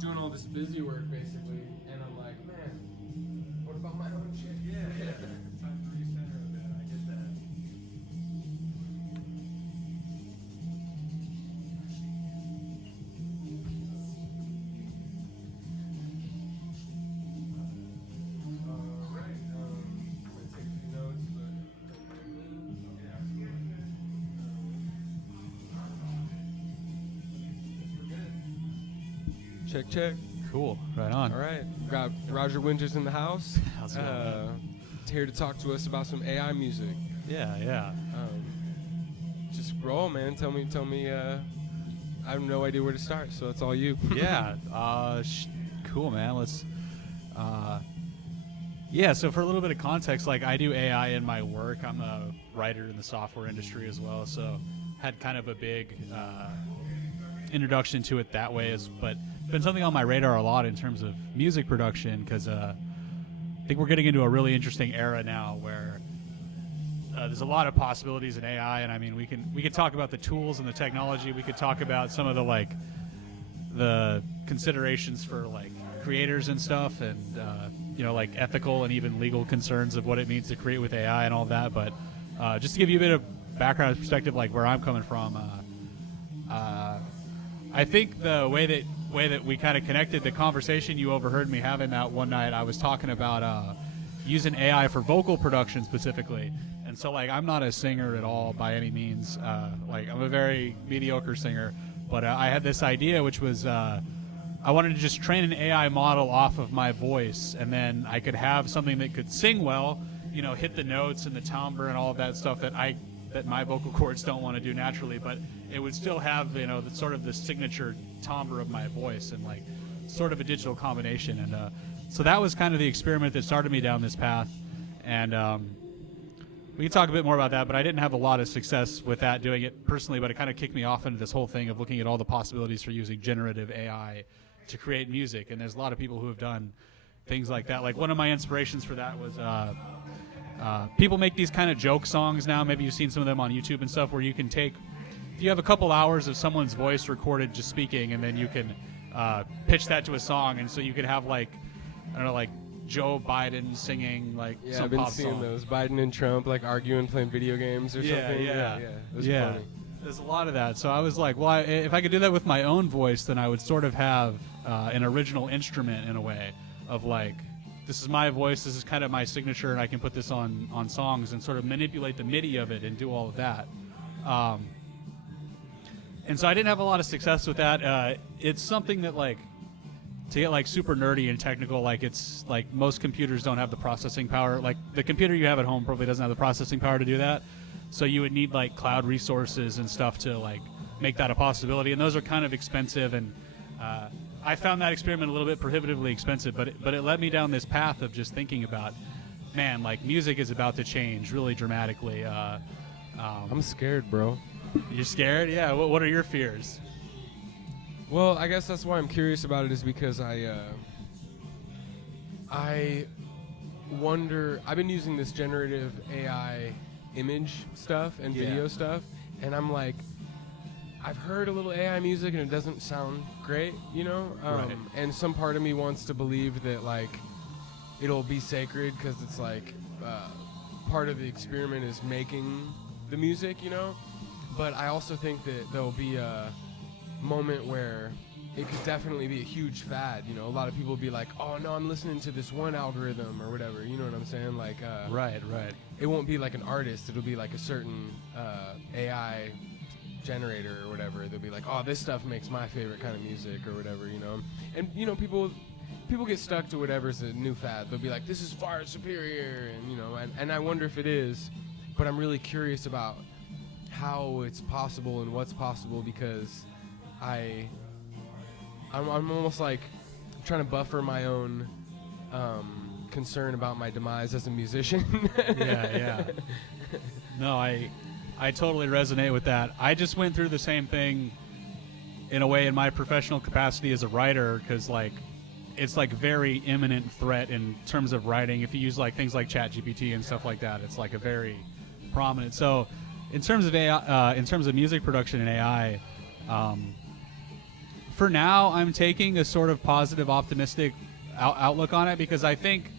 doing all this busy work basically, and I'm like, man, what about my own shit? Yeah. Time to recenter a bit. I get that. Right. I'm gonna take a few notes, but Okay, absolutely. check, check. Cool. Right on. All right, we've got Roger Winters in the house. How's it going? Here to talk to us about some AI music. Yeah. Just roll, man. Tell me. I have no idea where to start, so it's all you. Yeah. Cool, man. Let's. Yeah. So for a little bit of context, like I do AI in my work. I'm a writer in the software industry as well, so had kind of a big introduction to it that way. But been something on my radar a lot in terms of music production because I think we're getting into a really interesting era now where there's a lot of possibilities in AI, and I mean we can talk about the tools and the technology. We could talk about some of the considerations for like creators and stuff, and like ethical and even legal concerns of what it means to create with AI and all that. But just to give you a bit of background perspective, like where I'm coming from, I think the way that we kind of connected, the conversation you overheard me having that one night, I was talking about using AI for vocal production specifically. And so, like, I'm not a singer at all by any means. Like, I'm a very mediocre singer. But I had this idea, which was I wanted to just train an AI model off of my voice, and then I could have something that could sing well, hit the notes and the timbre and all of that stuff that my vocal cords don't want to do naturally, but it would still have, the sort of the signature timbre of my voice and like sort of a digital combination. And so that was kind of the experiment that started me down this path. And we can talk a bit more about that, but I didn't have a lot of success with that doing it personally, but it kind of kicked me off into this whole thing of looking at all the possibilities for using generative AI to create music. And there's a lot of people who have done things like that. Like one of my inspirations for that was people make these kind of joke songs now. Maybe you've seen some of them on YouTube and stuff, where you can take, if you have a couple hours of someone's voice recorded just speaking, and then you can pitch that to a song, and so you could have like, I don't know, like Joe Biden singing like some I've been pop seeing song. those Biden and Trump like arguing, playing video games or something. Yeah. Those are funny. There's a lot of that. So I was like, well, if I could do that with my own voice, then I would sort of have an original instrument in a way of like, this is my voice, this is kind of my signature, and I can put this on songs and sort of manipulate the MIDI of it and do all of that. And so I didn't have a lot of success with that. It's something that, like, to get like super nerdy and technical, like it's like most computers don't have the processing power. Like the computer you have at home probably doesn't have the processing power to do that. So you would need like cloud resources and stuff to like make that a possibility. And those are kind of expensive. And I found that experiment a little bit prohibitively expensive, but it led me down this path of just thinking about, man, like music is about to change really dramatically. I'm scared, bro. You're scared? Yeah. What are your fears? Well, I guess that's why I'm curious about it, is because I wonder. I've been using this generative AI image stuff and video stuff, and I'm like, I've heard a little AI music and it doesn't sound great, Right. And some part of me wants to believe that like it'll be sacred because it's like part of the experiment is making the music, But I also think that there'll be a moment where it could definitely be a huge fad. A lot of people will be like, oh no, I'm listening to this one algorithm or whatever, you know what I'm saying? Like Right. it won't be like an artist, it'll be like a certain AI generator or whatever. They'll be like, oh, this stuff makes my favorite kind of music or whatever, And people get stuck to whatever's a new fad. They'll be like, this is far superior, and I wonder if it is, but I'm really curious about how it's possible and what's possible, because I'm almost like trying to buffer my own concern about my demise as a musician. Yeah. No, I totally resonate with that. I just went through the same thing in a way in my professional capacity as a writer, because like it's like very imminent threat in terms of writing. If you use like things like ChatGPT and stuff like that, it's like a very prominent. So in terms of AI, in terms of music production and AI, for now, I'm taking a sort of positive, optimistic outlook on it because I think.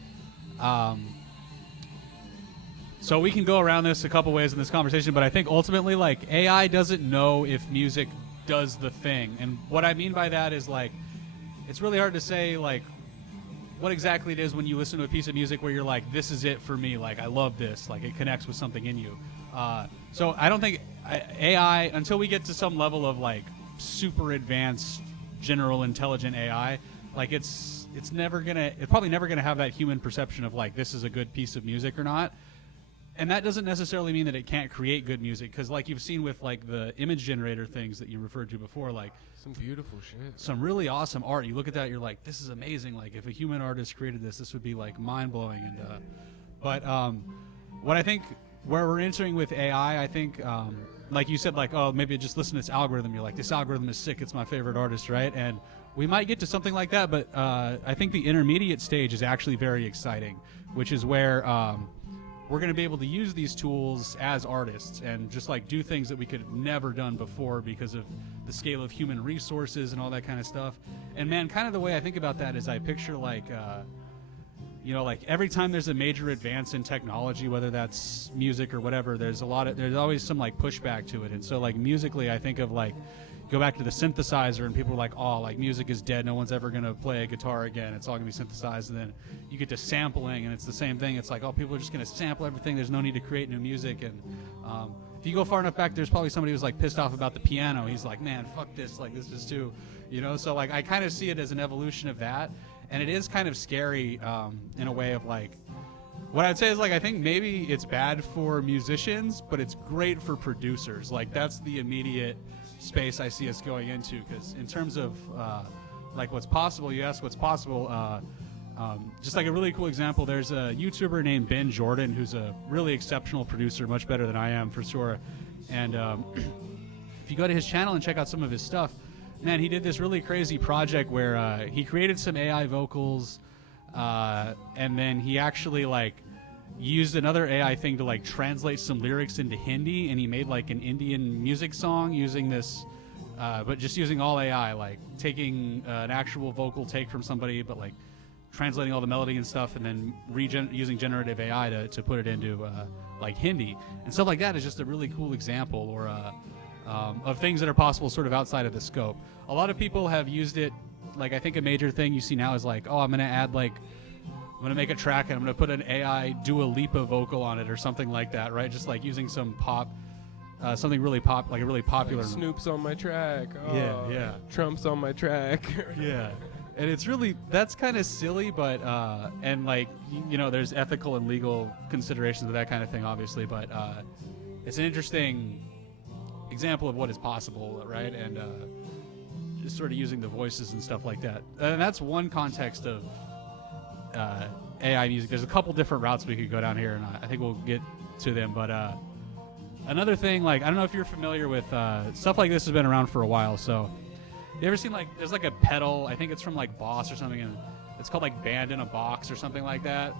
So we can go around this a couple ways in this conversation, but I think ultimately, like, AI doesn't know if music does the thing. And what I mean by that is, like, it's really hard to say, like, what exactly it is when you listen to a piece of music where you're like, this is it for me. Like, I love this. Like, it connects with something in you. So I don't think AI, until we get to some level of, like, super advanced, general, intelligent AI, like, it's probably never gonna have that human perception of, like, this is a good piece of music or not. And that doesn't necessarily mean that it can't create good music, because like you've seen with like the image generator things that you referred to before, like some beautiful shit, some really awesome art. You look at that, you're like, this is amazing. Like if a human artist created this would be like mind blowing. And but what I think where we're entering with AI, I think like you said, like, oh, maybe just listen to this algorithm. You're like, this algorithm is sick. It's my favorite artist, right? And we might get to something like that, but I think the intermediate stage is actually very exciting, which is where we're going to be able to use these tools as artists and just like do things that we could have never done before because of the scale of human resources and all that kind of stuff. And man, kind of the way I think about that is I picture like, you know, like every time there's a major advance in technology, whether that's music or whatever, there's always some like pushback to it. And so like musically, I think of like, go back to the synthesizer and people are like, oh, like music is dead. No one's ever going to play a guitar again. It's all going to be synthesized. And then you get to sampling and it's the same thing. It's like, oh, people are just going to sample everything. There's no need to create new music. And if you go far enough back, there's probably somebody who's like pissed off about the piano. He's like, man, fuck this. Like this is too, you know? So like, I kind of see it as an evolution of that. And it is kind of scary in a way of like, what I'd say is like, I think maybe it's bad for musicians, but it's great for producers. Like that's the immediate space I see us going into, because in terms of like what's possible, you asked what's possible, just like a really cool example, there's a YouTuber named Ben Jordan who's a really exceptional producer, much better than I am for sure. And if you go to his channel and check out some of his stuff, man, he did this really crazy project where he created some AI vocals and then he actually like used another AI thing to like translate some lyrics into Hindi, and he made like an Indian music song using this, but just using all AI, like taking an actual vocal take from somebody, but like translating all the melody and stuff, and then using generative AI to put it into like Hindi and stuff like that is just a really cool example, or of things that are possible sort of outside of the scope. A lot of people have used it. Like I think a major thing you see now is like, oh, I'm gonna make a track and I'm gonna put an AI Dua Lipa vocal on it or something like that, right? Just like using some pop, something really like a really popular. Like Snoop's on my track. Oh, yeah. Trump's on my track. Yeah, and it's really, that's kind of silly, but and like you know, there's ethical and legal considerations of that kind of thing, obviously, but it's an interesting example of what is possible, right? And just sort of using the voices and stuff like that, and that's one context of AI music. There's a couple different routes we could go down here, and I think we'll get to them. But another thing, like, I don't know if you're familiar with stuff like this has been around for a while. So you ever seen like, there's like a pedal, I think it's from like Boss or something, and it's called like Band in a Box or something like that.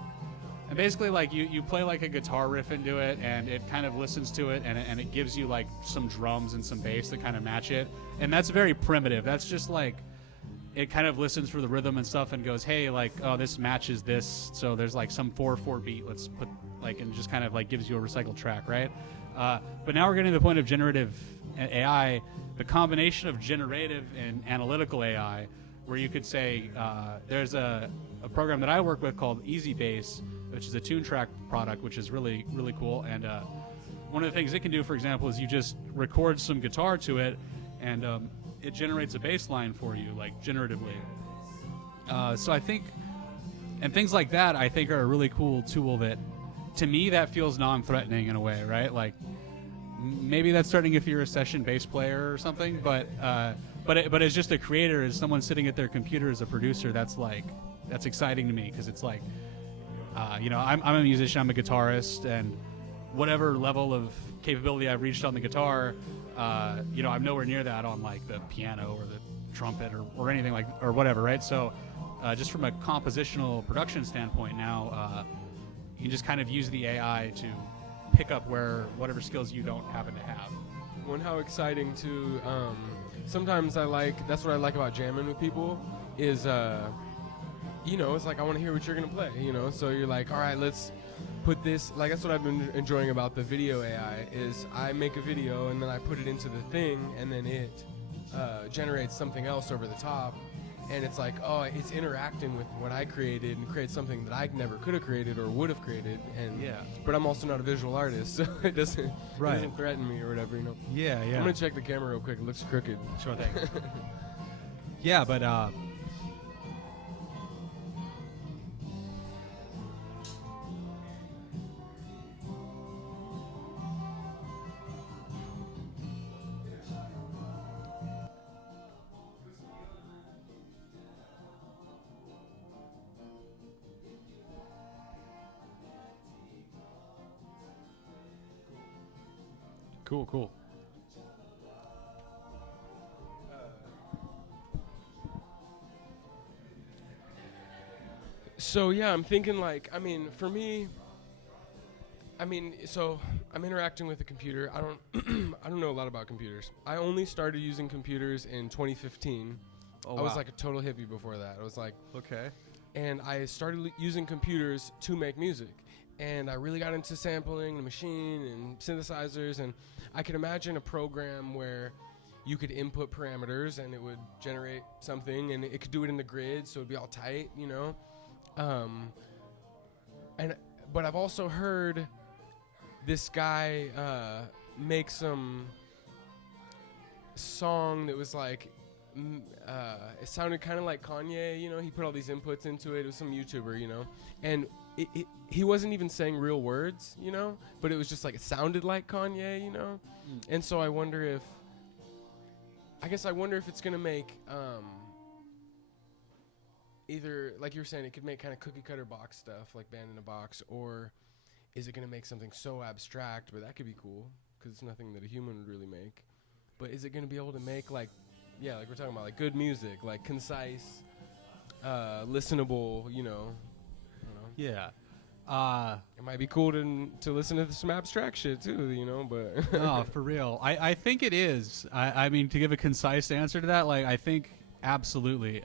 And basically like you play like a guitar riff into it, and it kind of listens to it, and it gives you like some drums and some bass that kind of match it. And that's very primitive. That's just like, it kind of listens for the rhythm and stuff and goes, hey, like, oh, this matches this, so there's like some 4/4 beat, let's put like, and just kind of like gives you a recycled track, right? But now we're getting to the point of generative AI, the combination of generative and analytical AI, where you could say there's a program that I work with called Easy Bass, which is a tune track product, which is really, really cool. And one of the things it can do, for example, is you just record some guitar to it, and it generates a bass line for you, like generatively. So I think, and things like that, I think are a really cool tool that, to me, that feels non-threatening in a way, right? Like, maybe that's starting if you're a session bass player or something, but as just a creator, as someone sitting at their computer as a producer, that's exciting to me, because it's like, you know, I'm a musician, I'm a guitarist, and whatever level of capability I've reached on the guitar, you know, I'm nowhere near that on like the piano or the trumpet or anything like, or whatever, right? So just from a compositional production standpoint now, you can just kind of use the AI to pick up where whatever skills you don't happen to have. Well, and how exciting to sometimes that's what I like about jamming with people is, you know, it's like I want to hear what you're gonna play, you know. So you're like, all right, let's put this. Like that's what I've been enjoying about the video AI is I make a video and then I put it into the thing and then it generates something else over the top, and it's like, oh, it's interacting with what I created and creates something that I never could have created or would have created. And but I'm also not a visual artist, so it doesn't threaten me or whatever, you know. Yeah. I'm gonna check the camera real quick. It looks crooked. Sure thing. Yeah, but cool. So yeah, I'm thinking like, I mean, for me, so I'm interacting with a computer. I don't, I don't know a lot about computers. I only started using computers in 2015. Oh, I was wow. like a total hippie before that. I was like, Okay. and I started using computers to make music. And I really got into sampling the machine and synthesizers, and I could imagine a program where you could input parameters and it would generate something, and it could do it in the grid, so it'd be all tight, you know. But I've also heard this guy make some song that was like, it sounded kind of like Kanye, you know. He put all these inputs into it. It was some YouTuber, you know, and he wasn't even saying real words, you know, but it was just like it sounded like Kanye, you know. And so I wonder if it's gonna make either, like you were saying, it could make kind of cookie cutter box stuff like Band in a Box, or is it gonna make something so abstract? But that could be cool because it's nothing that a human would really make. But is it gonna be able to make like we're talking about, like good music, like concise, listenable, you know? I don't know. Yeah. It might be cool to listen to some abstract shit too, you know, but No, for real. I think it is. I mean, to give a concise answer to that, like, I think absolutely.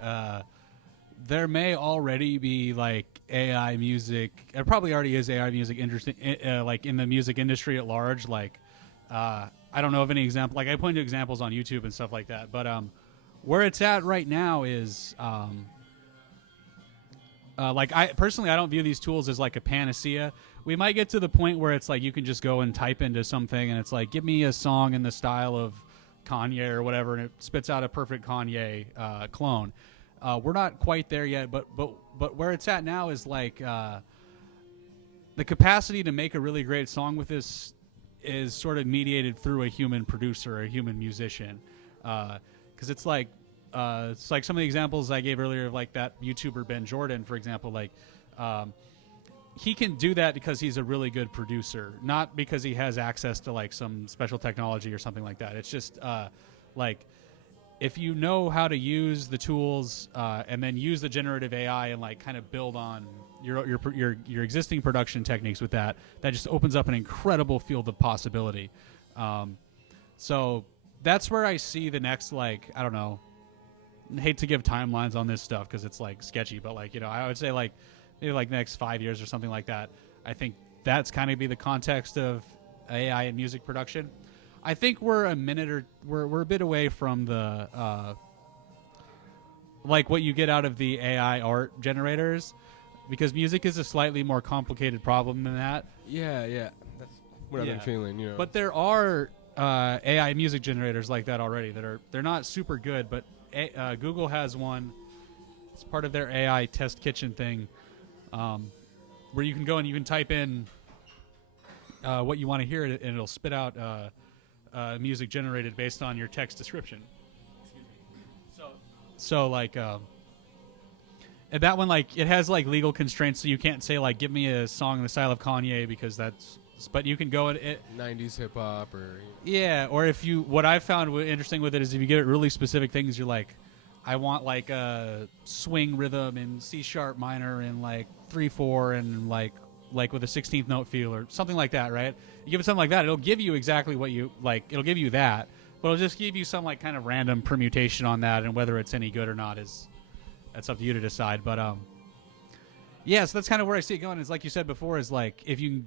There may already be like AI music. It probably already is AI music interesting, like in the music industry at large. Like, I don't know of any example. Like, I point to examples on YouTube and stuff like that. But where it's at right now is, like, I personally, I don't view these tools as like a panacea. We might get to the point where it's like you can just go and type into something and it's like, give me a song in the style of Kanye or whatever, and it spits out a perfect Kanye clone. We're not quite there yet, but where it's at now is like the capacity to make a really great song with this is sort of mediated through a human producer, a human musician, because it's like some of the examples I gave earlier of like that YouTuber Ben Jordan, for example. Like he can do that because he's a really good producer, not because he has access to like some special technology or something like that. It's just like, if you know how to use the tools and then use the generative AI and like kind of build on your existing production techniques with that just opens up an incredible field of possibility. So that's where I see the next, like, I don't know, hate to give timelines on this stuff because it's like sketchy, but like, you know, I would say like maybe like next 5 years or something like that. I think that's kind of be the context of AI and music production. I think we're a bit away from the like what you get out of the AI art generators, because music is a slightly more complicated problem than that. yeah, that's what I've been feeling, you know. But there are AI music generators like that already they're not super good, but Google has one. It's part of their AI test kitchen thing, where you can go and you can type in what you want to hear, and it'll spit out music generated based on your text description. So like, and that one, like, it has like legal constraints, so you can't say like, give me a song in the style of Kanye, because that's. But you can go at it. 90s hip hop or. Yeah, or if you, what I found interesting with it is if you get it really specific things, you're like, I want like a swing rhythm in C sharp minor and like 3/4 and like with a 16th note feel or something like that, right? You give it something like that, it'll give you exactly what you like. It'll give you that, but it'll just give you some like kind of random permutation on that, and whether it's any good or not that's up to you to decide. But yeah, so that's kind of where I see it going. Is like you said before, is like if you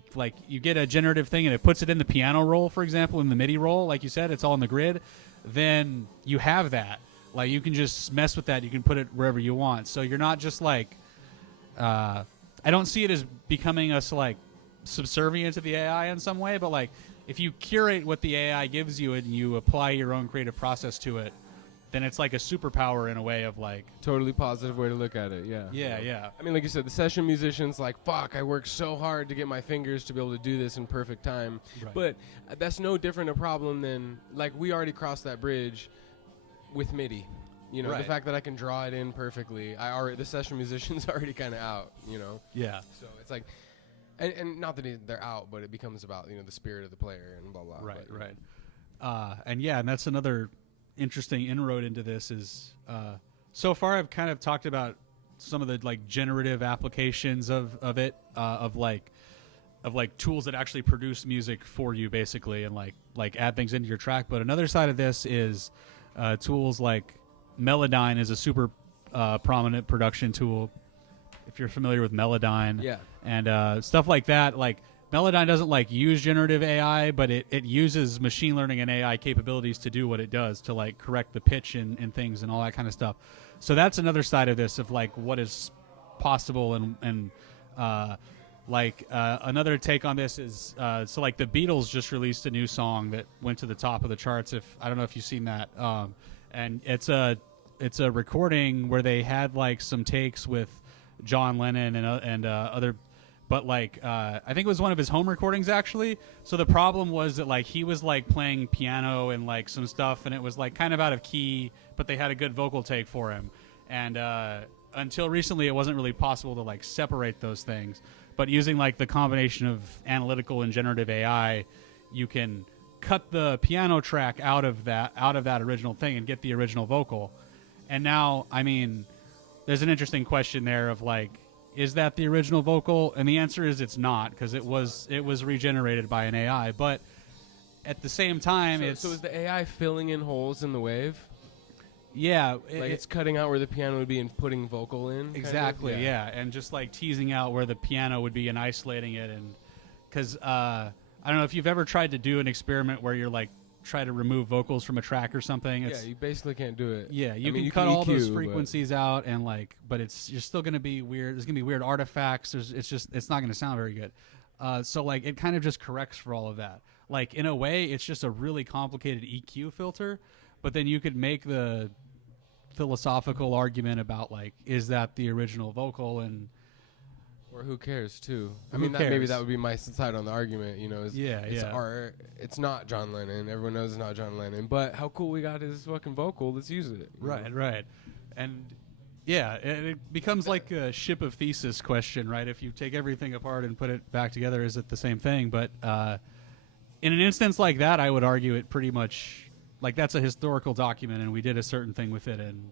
get a generative thing and it puts it in the piano roll, for example, in the MIDI roll, like you said, it's all in the grid, then you have that. Like you can just mess with that. You can put it wherever you want. So you're not just like, I don't see it as becoming us like subservient to the AI in some way, but like if you curate what the AI gives you and you apply your own creative process to it, then it's like a superpower in a way of like Totally positive way to look at it. Yeah. yeah. I mean, like you said, the session musician's like, fuck, I worked so hard to get my fingers to be able to do this in perfect time. Right. But that's no different a problem than, like, we already crossed that bridge with MIDI. You know, Right. the fact that I can draw it in perfectly, the session musician's already kind of out, you know? Yeah. So it's like, and not that they're out, but it becomes about, you know, the spirit of the player and blah, blah. Right, but, right. And that's another interesting inroad into this is so far I've kind of talked about some of the like generative applications of it, of like tools that actually produce music for you basically and like add things into your track. But another side of this is tools like Melodyne is a super prominent production tool. If you're familiar with Melodyne, Yeah. and stuff like that, like Melodyne doesn't like use generative AI, but it uses machine learning and AI capabilities to do what it does, to like correct the pitch and things and all that kind of stuff. So that's another side of this of like what is possible and another take on this is so like the Beatles just released a new song that went to the top of the charts. If I don't know if you've seen that, and it's a recording where they had like some takes with John Lennon and other. But like I think it was one of his home recordings actually. So the problem was that like he was like playing piano and like some stuff, and it was like kind of out of key, but they had a good vocal take for him. And until recently, it wasn't really possible to like separate those things. But using like the combination of analytical and generative AI, you can cut the piano track out of that original thing and get the original vocal. And now, I mean, there's an interesting question there of like, is that the original vocal? And the answer is it's not, because it was regenerated by an AI. But at the same time, So is the AI filling in holes in the wave? Yeah, Like it's cutting out where the piano would be and putting vocal in? exactly. Kind of? Yeah, and just like teasing out where the piano would be and isolating it, and because I don't know if you've ever tried to do an experiment where you're like try to remove vocals from a track or something. Yeah, you basically can't do it. Yeah, you I mean, can you cut can all those EQ, frequencies out, and like, but you're still going to be weird. There's going to be weird artifacts. It's not going to sound very good. So like, it kind of just corrects for all of that. Like in a way, it's just a really complicated EQ filter. But then you could make the philosophical argument about like, is that the original vocal? And Or who cares too? I Who mean, maybe cares? that would be my side on the argument. You know, is Yeah, it's yeah. art. It's not John Lennon. Everyone knows it's not John Lennon. But how cool we got his fucking vocal. Let's use it. you know? right, and yeah, it becomes like a ship of thesis question, right? If you take everything apart and put it back together, is it the same thing? But in an instance like that, I would argue it pretty much like that's a historical document, and we did a certain thing with it, and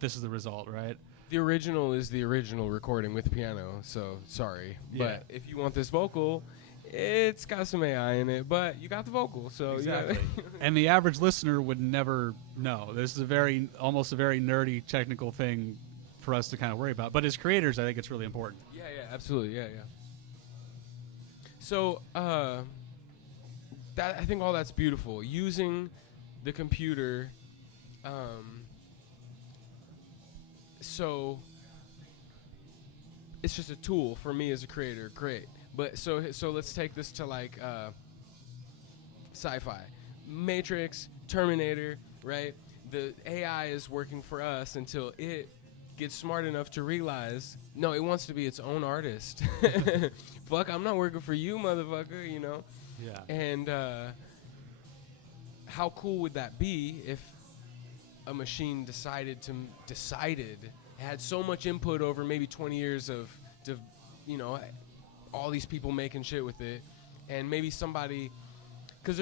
this is the result, right? The original is the original recording with piano. So sorry, Yeah. but if you want this vocal, it's got some AI in it. But you got the vocal, so Exactly. You And the average listener would never know. This is almost a very nerdy technical thing for us to kind of worry about. But as creators, I think it's really important. Yeah, absolutely, yeah. So, I think all that's beautiful. Using the computer, so it's just a tool for me as a creator. Great, but so let's take this to like sci-fi, Matrix, Terminator, right? The AI is working for us until it gets smart enough to realize, no, it wants to be its own artist. Fuck, I'm not working for you, motherfucker, you know? Yeah. And how cool would that be if a machine had so much input over maybe 20 years of you know, all these people making shit with it, and maybe somebody, because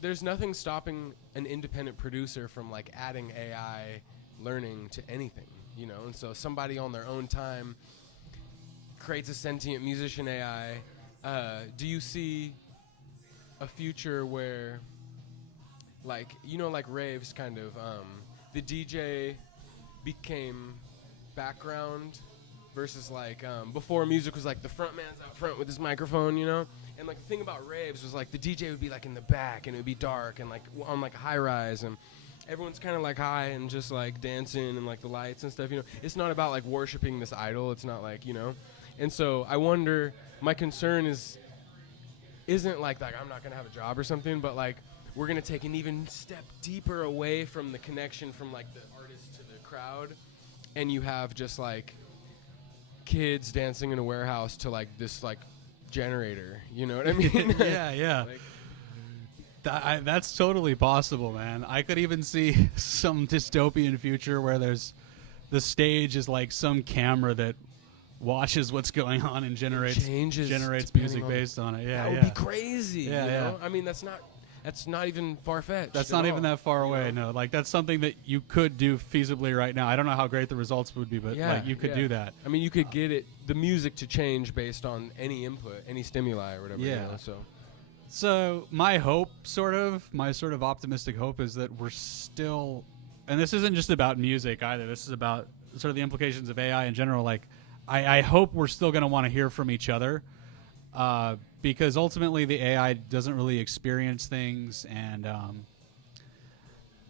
there's nothing stopping an independent producer from like adding AI learning to anything, you know. And so somebody on their own time creates a sentient musician AI. Do you see a future where like like raves kind of the DJ became background versus like before music was like the front man's out front with his microphone, and like the thing about raves was like the DJ would be like in the back and it would be dark and like on like a high rise and everyone's kind of like high and just like dancing and like the lights and stuff, it's not about like worshiping this idol, it's not like and so I wonder, my concern isn't like I'm not gonna have a job or something, but like we're gonna take an even step deeper away from the connection from like the artist to the crowd, and you have just like kids dancing in a warehouse to like this like generator, you know what I mean? Yeah. Like, that's totally possible, man. I could even see some dystopian future where the stage is like some camera that watches what's going on and generates music based on it. Yeah, that would be crazy. Yeah. I mean, that's not even far-fetched. That's not even that far away. No, like that's something that you could do feasibly right now. I don't know how great the results would be, but like you could do that. I mean, you could get the music to change based on any input, any stimuli or whatever. Yeah. So my sort of optimistic hope is that we're still, and this isn't just about music either. This is about sort of the implications of AI in general. Like, I hope we're still going to want to hear from each other, because ultimately the AI doesn't really experience things, and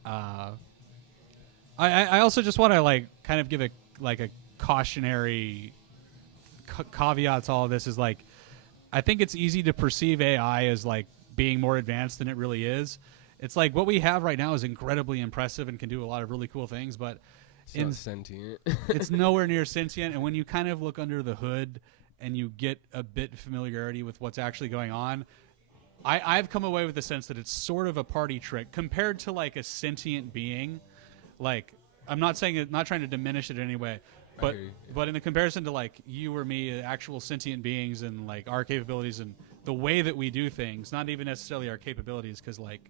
I also just want to like kind of give a cautionary caveat to all of this. Is like, I think it's easy to perceive AI as like being more advanced than it really is. It's like what we have right now is incredibly impressive and can do a lot of really cool things, but it's not sentient. It's nowhere near sentient. And when you kind of look under the hood and you get a bit of familiarity with what's actually going on, I've come away with the sense that it's sort of a party trick compared to like a sentient being. Like, I'm not saying it, not trying to diminish it in any way, but in the comparison to like you or me, actual sentient beings, and like our capabilities and the way that we do things, not even necessarily our capabilities, because like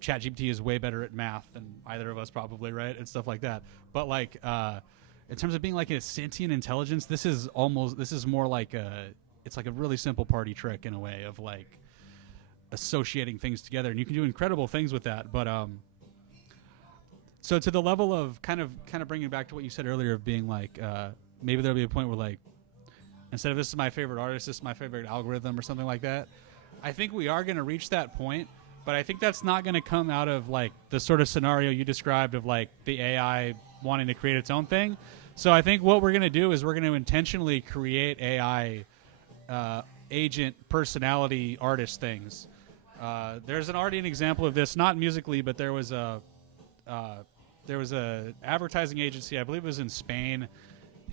ChatGPT is way better at math than either of us probably, right, and stuff like that. But like in terms of being like a sentient intelligence, this is more like it's like a really simple party trick in a way of like associating things together, and you can do incredible things with that. But so to the level of kind of bringing back to what you said earlier of being like maybe there'll be a point where like instead of this is my favorite artist, this is my favorite algorithm or something like that. I think we are going to reach that point. But I think that's not going to come out of like the sort of scenario you described of like the AI wanting to create its own thing. So I think what we're going to do is we're going to intentionally create AI agent personality artist things. There's already an example of this, not musically, but there was a advertising agency, I believe it was in Spain,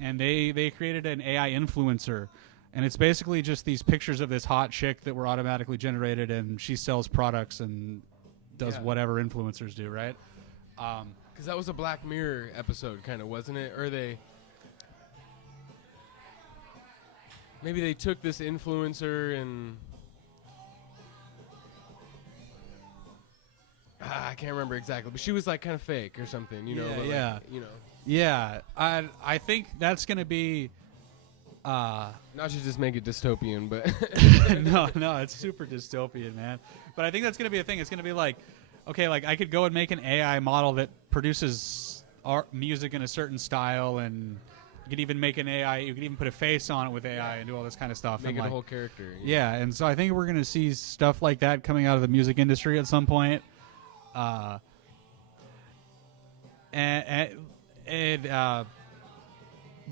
and they created an AI influencer. And it's basically just these pictures of this hot chick that were automatically generated, and she sells products and does whatever influencers do, right? Because that was a Black Mirror episode, kind of, wasn't it? Or maybe they took this influencer and I can't remember exactly, but she was like kind of fake or something, you know? But yeah. Like, Yeah, I think that's going to be. Not to just make it dystopian, but no, it's super dystopian, man. But I think that's going to be a thing. It's going to be like, okay, like I could go and make an AI model that produces art, music in a certain style, and you could even make an AI. You could even put a face on it with AI and do all this kind of stuff. Make and it like, a whole character. Yeah, and so I think we're going to see stuff like that coming out of the music industry at some point. But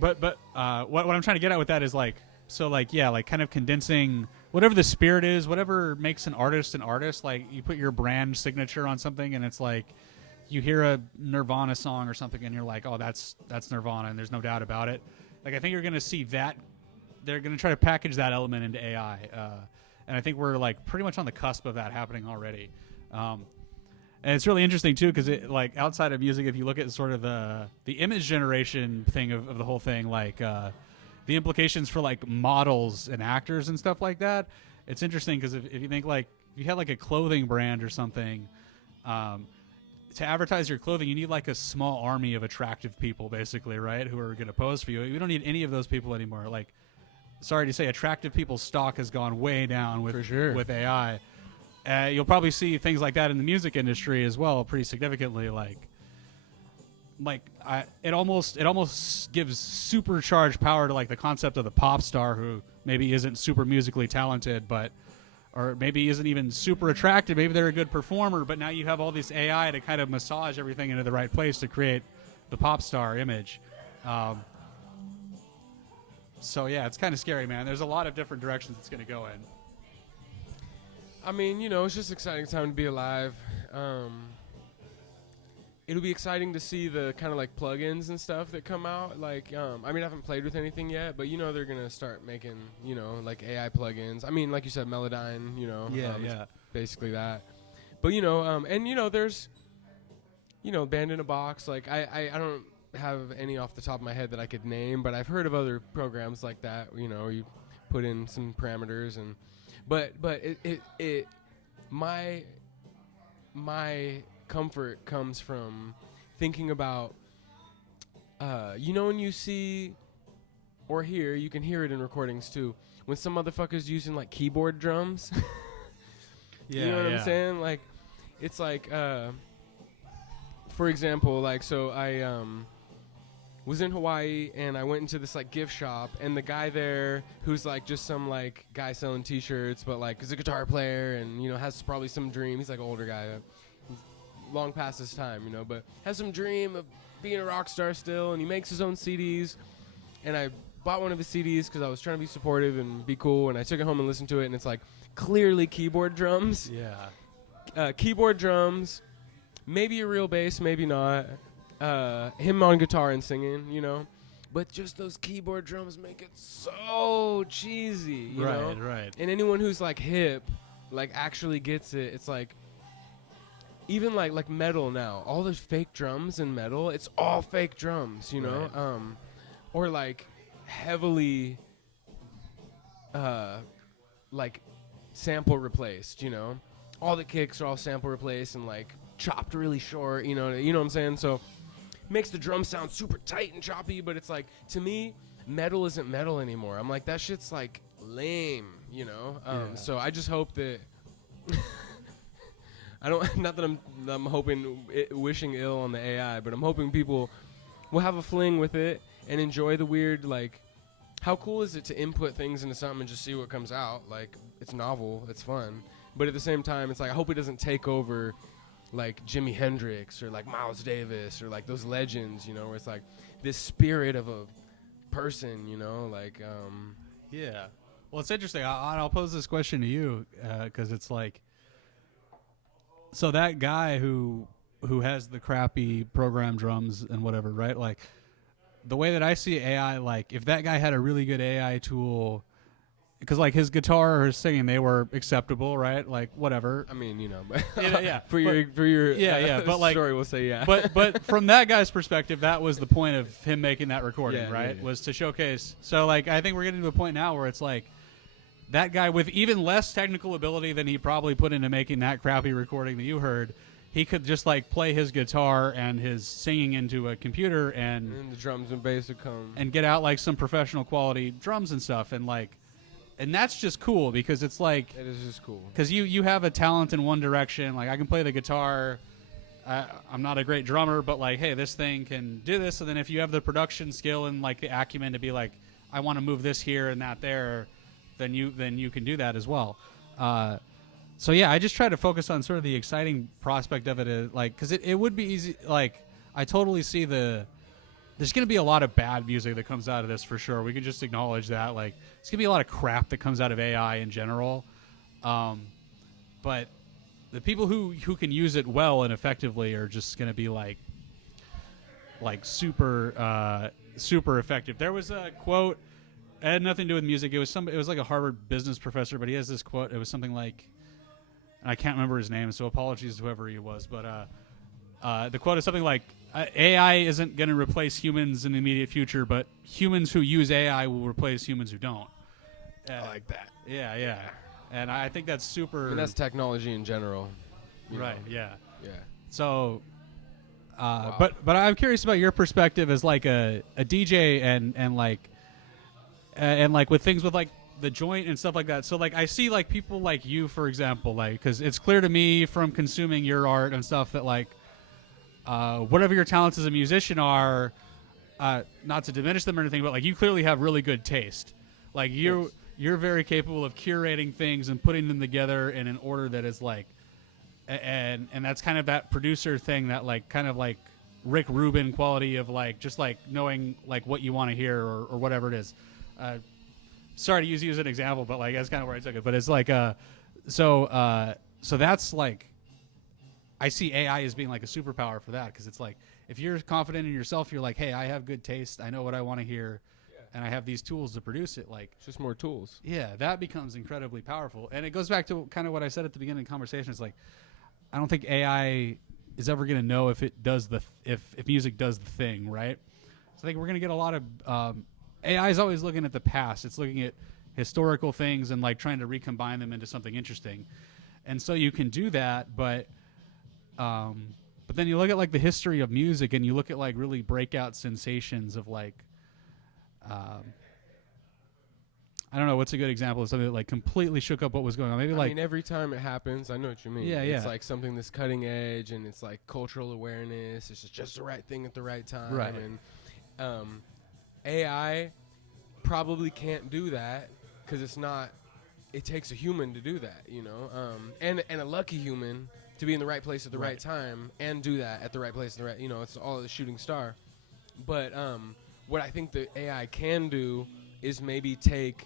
what I'm trying to get at with that is like, so like, yeah, like kind of condensing whatever the spirit is, whatever makes an artist. Like you put your brand signature on something, and it's like you hear a Nirvana song or something, and you're like, oh, that's Nirvana, and there's no doubt about it. Like I think you're going to see that they're going to try to package that element into AI, and I think we're like pretty much on the cusp of that happening already. And it's really interesting too, because it like outside of music, if you look at sort of the image generation thing of the whole thing, like the implications for like models and actors and stuff like that, it's interesting because if you think like if you had like a clothing brand or something, to advertise your clothing, you need like a small army of attractive people, basically, right? Who are going to pose for you. You don't need any of those people anymore. Like, sorry to say, attractive people's stock has gone way down with for sure. with AI. you'll probably see things like that in the music industry as well, pretty significantly. It almost gives supercharged power to like the concept of the pop star who maybe isn't super musically talented, or maybe isn't even super attractive. Maybe they're a good performer, but now you have all this AI to kind of massage everything into the right place to create the pop star image. So yeah, it's kind of scary, man. There's a lot of different directions it's going to go in. I mean, it's just exciting time to be alive. It'll be exciting to see the kind of like plugins and stuff that come out. Like, I haven't played with anything yet, but they're gonna start making, like AI plugins. I mean, like you said, Melodyne. It's basically that. But and there's, Band in a Box. Like, I don't have any off the top of my head that I could name, but I've heard of other programs like that. You put in some parameters but my comfort comes from thinking about when you see or hear, you can hear it in recordings too, when some motherfuckers using like keyboard drums. You know what I'm saying? Like, it's like for example, like, so I was in Hawaii and I went into this like gift shop, and the guy there, who's like just some like guy selling t-shirts, but like is a guitar player and has probably some dream. He's like an older guy, long past his time, but has some dream of being a rock star still, and he makes his own CDs. And I bought one of his CDs because I was trying to be supportive and be cool, and I took it home and listened to it, and it's like clearly keyboard drums. Keyboard drums, maybe a real bass, maybe not. Him on guitar and singing, but just those keyboard drums make it so cheesy, you know? Right. And anyone who's like hip, like actually gets it. It's like, even like metal now, all those fake drums in metal, it's all fake drums, Right. Or like heavily like sample replaced, all the kicks are all sample replaced and like chopped really short, you know what I'm saying? So makes the drum sound super tight and choppy, but it's like, to me, metal isn't metal anymore. I'm like, that shit's like lame, So I just hope that not that I'm hoping, wishing ill on the AI, but I'm hoping people will have a fling with it and enjoy the weird, like, how cool is it to input things into something and just see what comes out? Like, it's novel, it's fun, but at the same time, it's like, I hope it doesn't take over like Jimi Hendrix or like Miles Davis or like those legends, where it's like this spirit of a person, like Yeah. Well, it's interesting. I'll pose this question to you because it's like, so that guy who has the crappy program drums and whatever, right? Like, the way that I see AI, like, if that guy had a really good AI tool, because like his guitar or his singing, they were acceptable, right? Like, whatever. I mean, but for your but like, story, we'll say yeah. but from that guy's perspective, that was the point of him making that recording, right? Yeah. Was to showcase. So like, I think we're getting to a point now where it's like, that guy with even less technical ability than he probably put into making that crappy recording that you heard, he could just like play his guitar and his singing into a computer and the drums and bass would come and get out like some professional quality drums and stuff, and like, and that's just cool because it's like, it is just cool because you have a talent in one direction. Like, I can play the guitar. I'm not a great drummer, but like, hey, this thing can do this. And then if you have the production skill and like the acumen to be like, I want to move this here and that there, then you can do that as well. So yeah, I just try to focus on sort of the exciting prospect of it, like, because it would be easy. Like, I totally see there's going to be a lot of bad music that comes out of this for sure. We can just acknowledge that. Like, there's going to be a lot of crap that comes out of AI in general. But the people who can use it well and effectively are just going to be like super effective. There was a quote. It had nothing to do with music. It was like a Harvard business professor, but he has this quote. It was something like, and I can't remember his name, so apologies to whoever he was. But the quote is something like, AI isn't going to replace humans in the immediate future, but humans who use AI will replace humans who don't. I like that. Yeah. And I think that's super. And that's technology in general. Right, yeah. Yeah. So, Wow. but I'm curious about your perspective as like a DJ and like with things with like the joint and stuff like that. So like I see like people like you, for example, like because it's clear to me from consuming your art and stuff that like whatever your talents as a musician are, not to diminish them or anything, but like you clearly have really good taste. Like you're very capable of curating things and putting them together in an order that is like, and that's kind of that producer thing that like kind of like Rick Rubin quality of like just like knowing like what you want to hear or whatever it is. Sorry to use you as an example, but like that's kind of where I took it. But it's like so that's like I see AI as being like a superpower for that because it's like if you're confident in yourself, you're like, hey, I have good taste, I know what I want to hear, and I have these tools to produce it. Like It's just more tools. yeah, that becomes incredibly powerful, and it goes back to kind of what I said at the beginning of the conversation. It's like I don't think AI is ever going to know if it does if music does the thing right. So I think we're going to get a lot of AI is always looking at the past. It's looking at historical things and like trying to recombine them into something interesting. And so you can do that, but then you look at like the history of music and you look at like really breakout sensations of like, I don't know, what's a good example of something that like completely shook up what was going on? Maybe I like mean, every time it happens, I know what you mean. Yeah, It's yeah. like something that's cutting edge, and it's like cultural awareness. It's just the right thing at the right time. Right. And AI probably can't do that because it's not. It takes a human to do that, you know, and a lucky human to be in the right place at the right time and do that at the right place at the right. You know, it's all a shooting star. But what I think the AI can do is maybe take.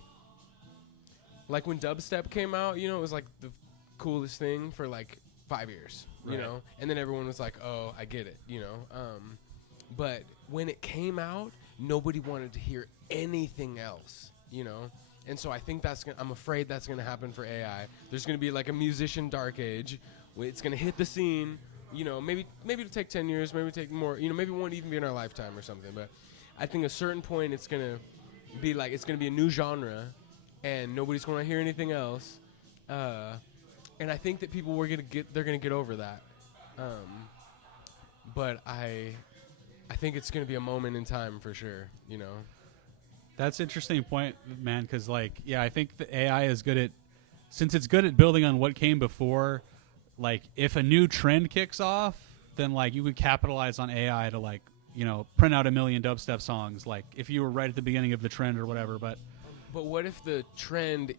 Like when dubstep came out, you know, it was like the coolest thing for like 5 years, you know, and then everyone was like, oh, I get it, you know. But when it came out, nobody wanted to hear anything else, you know. And so I think I'm afraid that's going to happen for AI. There's going to be like a musician dark age. It's going to hit the scene, you know, maybe it'll take 10 years, maybe it'll take more, you know, maybe it won't even be in our lifetime or something. But I think at a certain point it's going to be like, it's going to be a new genre. And nobody's going to hear anything else, and I think that people they're going to get over that, but I think it's going to be a moment in time for sure, you know. that's an interesting point, man, because like yeah, I think the AI is good at since it's good at building on what came before. Like if a new trend kicks off, then like you would capitalize on AI to like you know print out 1 million dubstep songs, like if you were right at the beginning of the trend or whatever, but. But what if the trend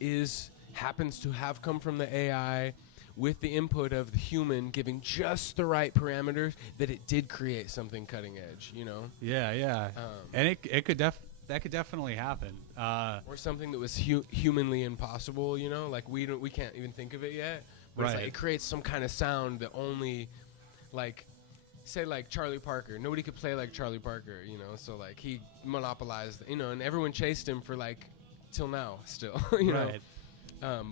happens to have come from the AI with the input of the human giving just the right parameters that it did create something cutting edge, you know? Yeah. And it could that could definitely happen. Or something that was humanly impossible, you know? Like we can't even think of it yet. But it's like it creates some kind of sound that only like say like Charlie Parker. Nobody could play like Charlie Parker, you know? So like he monopolized, you know, and everyone chased him for like till now still, you know.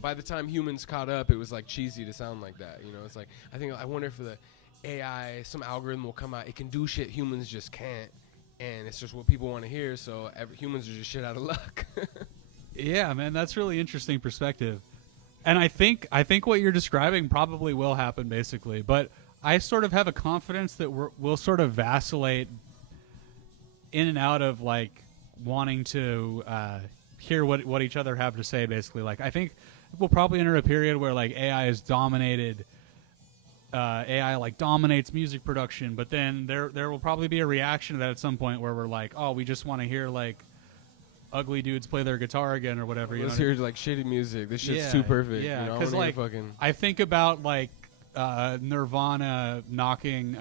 By the time humans caught up, it was like cheesy to sound like that, you know. It's like I wonder if the AI, some algorithm will come out, it can do shit humans just can't, and it's just what people want to hear, so humans are just shit out of luck. Yeah, man, that's really interesting perspective. And I think what you're describing probably will happen basically, but I sort of have a confidence that we'll sort of vacillate in and out of like wanting to hear what each other have to say basically. Like I think we'll probably enter a period where like AI is dominated AI like dominates music production, but then there will probably be a reaction to that at some point where we're like, oh, we just want to hear like ugly dudes play their guitar again or whatever. Let's hear like shitty music. This shit's too perfect. Yeah, you know? because like I think about like Nirvana knocking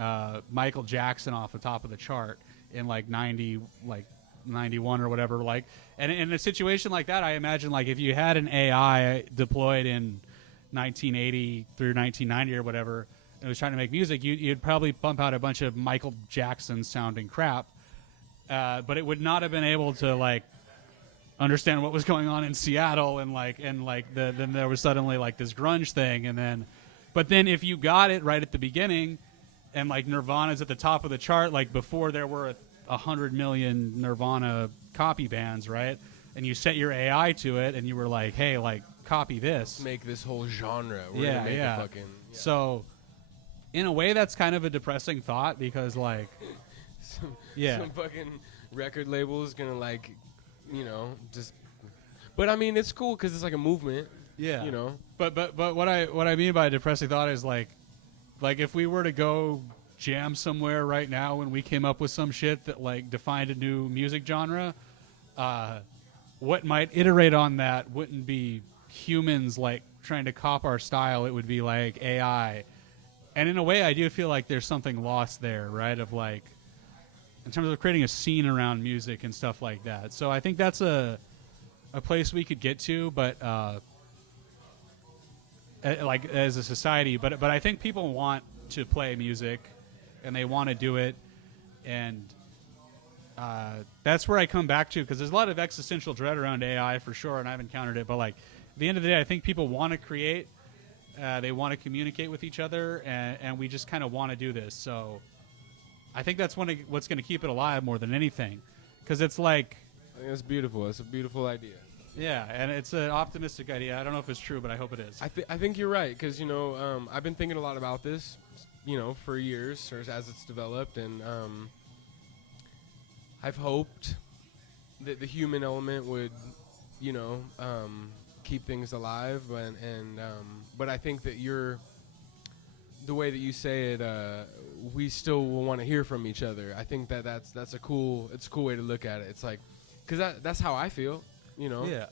Michael Jackson off the top of the chart in like 91 or whatever, like, and in a situation like that, I imagine like if you had an AI deployed in 1980 through 1990 or whatever, and it was trying to make music, you'd probably bump out a bunch of Michael Jackson sounding crap, but it would not have been able to like understand what was going on in Seattle and then there was suddenly like this grunge thing, but then if you got it right at the beginning, and like Nirvana's at the top of the chart, like before there were 100 million Nirvana copy bands, right? And you set your AI to it, and you were like, "Hey, like, copy this, make this whole genre." We're gonna make a fucking, So, in a way, that's kind of a depressing thought because, like, some fucking record label is gonna like, you know, just But I mean, it's cool because it's like a movement. Yeah. You know. But what I mean by a depressing thought is like if we were to go jam somewhere right now and we came up with some shit that like defined a new music genre, what might iterate on that wouldn't be humans like trying to cop our style. It would be like AI. And in a way, I do feel like there's something lost there, right? Of like, in terms of creating a scene around music and stuff like that. So I think that's a place we could get to, but like as a society. But I think people want to play music, and they want to do it, and that's where I come back to, because there's a lot of existential dread around AI for sure, and I've encountered it. But like, at the end of the day, I think people want to create, they want to communicate with each other, and we just kind of want to do this. So I think that's what's going to keep it alive more than anything, because it's like, I think that's beautiful. It's a beautiful idea. yeah, and it's an optimistic idea. I don't know if it's true, but I hope it is. I think you're right, because you know, I've been thinking a lot about this, you know, for years, or as it's developed, and I've hoped that the human element would, you know, keep things alive, but I think that the way that you say it, we still will want to hear from each other. I think that's a cool way to look at it. It's like, because that's how I feel, you know. Yeah.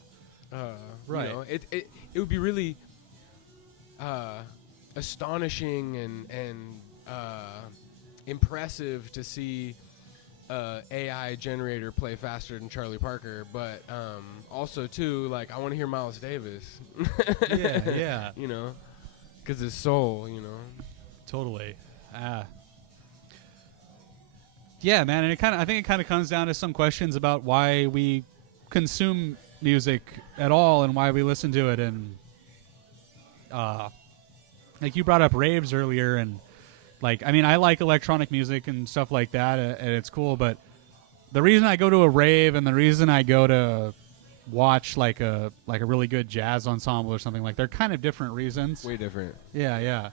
Right. You know, it would be really astonishing and impressive to see AI generator play faster than Charlie Parker, but also too, like, I want to hear Miles Davis. Yeah. You know, because his soul, you know. Totally. Yeah, man, and I think it kind of comes down to some questions about why we consume music at all and why we listen to it, and like you brought up raves earlier, and like, I mean, I like electronic music and stuff like that, and it's cool, but the reason I go to a rave and the reason I go to watch like a really good jazz ensemble or something, like, they're kind of different reasons. Way different. Yeah.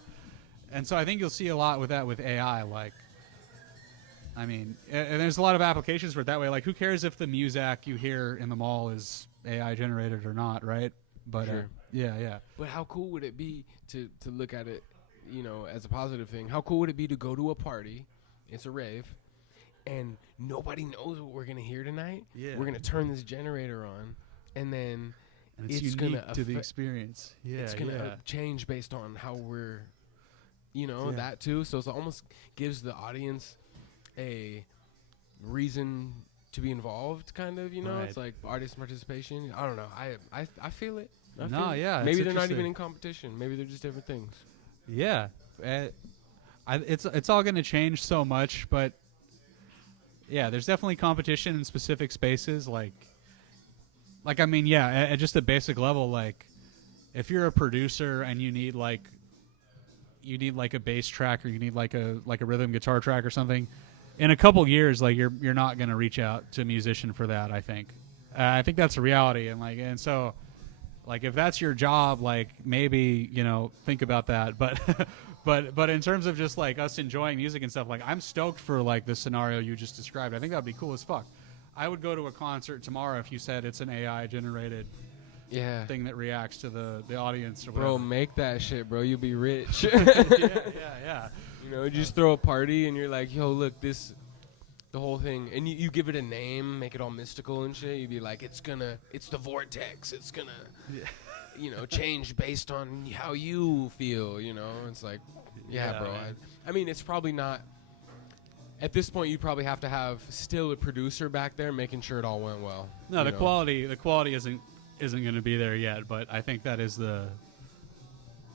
And so I think you'll see a lot with that with AI. Like, I mean, and there's a lot of applications for it that way. Like, who cares if the music you hear in the mall is AI generated or not, right? But Sure. Yeah. But how cool would it be to look at it, you know, as a positive thing? How cool would it be to go to a party, it's a rave, and nobody knows what we're going to hear tonight? Yeah. We're going to turn this generator on, and then And it's gonna unique to the experience. Yeah, it's going to change based on how we're, you know, that too. So it almost gives the audience a reason to be involved, kind of, you know. Right. It's like artist participation. I don't know. I feel it. I No, feel it. yeah, Maybe it's they're not even interesting. in competition. Maybe they're just different things. Yeah. It's all going to change so much, but yeah, there's definitely competition in specific spaces. Like I mean, yeah, at just a basic level, like, if you're a producer and you need like a bass track, or you need like a rhythm guitar track or something, in a couple years, like, you're not going to reach out to a musician for that. I think that's a reality, and so, like, if that's your job, like, maybe, you know, think about that. But but in terms of just like us enjoying music and stuff, like, I'm stoked for like the scenario you just described. I think that'd be cool as fuck. I would go to a concert tomorrow if you said it's an AI generated thing that reacts to the audience or whatever. Bro, make that shit, bro. You'll be rich. yeah. You know, you just throw a party and you're like, yo, look, the whole thing, and you give it a name, make it all mystical and shit. You'd be like, it's the vortex. It's gonna, you know, change based on how you feel. You know, it's like, yeah, bro. I mean, it's probably not. At this point, you'd probably have to have still a producer back there making sure it all went well. No, the quality isn't going to be there yet, but I think that is the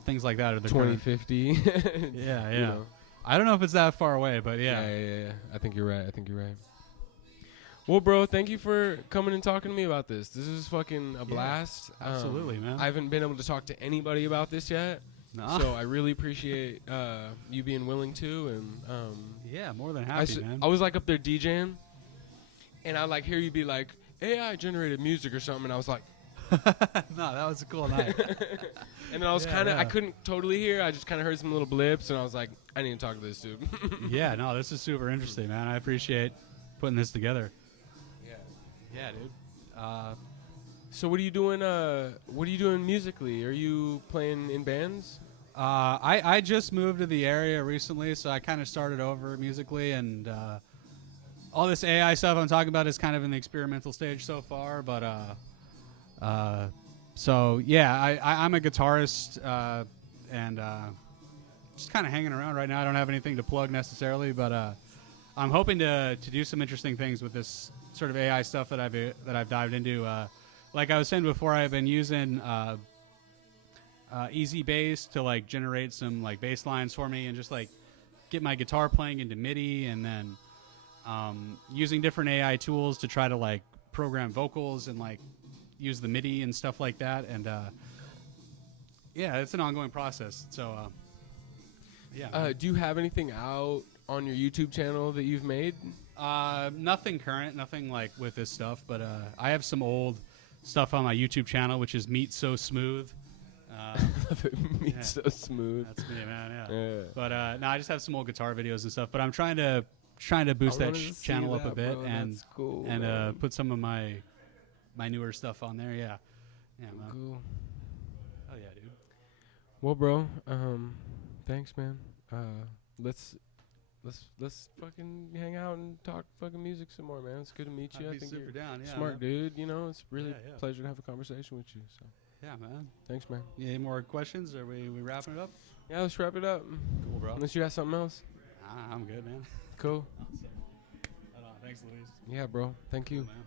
things like that are the 2050. Yeah. You know. I don't know if it's that far away, but yeah. Yeah. I think you're right. Well, bro, thank you for coming and talking to me about this. This is fucking a blast. Absolutely, man. I haven't been able to talk to anybody about this yet. Nah. So I really appreciate you being willing to. And yeah, more than happy, man. I was like up there DJing, and I like hear you be like, AI generated music or something, and I was like, no, that was a cool night. And then I was I couldn't totally hear. I just kind of heard some little blips, and I was like, I need to talk to this dude. Yeah, no, this is super interesting, man. I appreciate putting this together. Yeah. Yeah, dude. So what are you doing? What are you doing musically? Are you playing in bands? I just moved to the area recently, so I kind of started over musically, and all this AI stuff I'm talking about is kind of in the experimental stage so far. But so yeah, I'm a guitarist and just kind of hanging around right now. I don't have anything to plug necessarily, but I'm hoping to do some interesting things with this sort of AI stuff that I've dived into. Like I was saying before, I've been using Easy Bass to like generate some like bass lines for me, and just like get my guitar playing into MIDI, and then using different AI tools to try to like program vocals and like use the MIDI and stuff like that. And yeah, it's an ongoing process. So yeah. Do you have anything out on your YouTube channel that you've made? Nothing current, nothing like with this stuff, but I have some old stuff on my YouTube channel, which is Meat So Smooth. Meat yeah. So smooth. That's me, man. Yeah. Yeah. But no, I just have some old guitar videos and stuff. But I'm trying to boost I that wanted to see channel up a that, bit, bro. and That's cool, man. and put some of my newer stuff on there. Yeah, yeah, man. Cool. Oh yeah, dude. Well, bro, thanks, man. Let's fucking hang out and talk fucking music some more, man. It's good to meet you. I'd I be think super you're down. Yeah, smart, man. dude. You know, it's really Yeah. a pleasure to have a conversation with you. So, Yeah, man. thanks, man. Yeah, any more questions? Are we wrapping it up? Yeah, let's wrap it up. Cool, bro. Unless you have something else. I'm good, man. Cool. Awesome. Thanks, Luis. Yeah, bro. Thank you. Cool, man.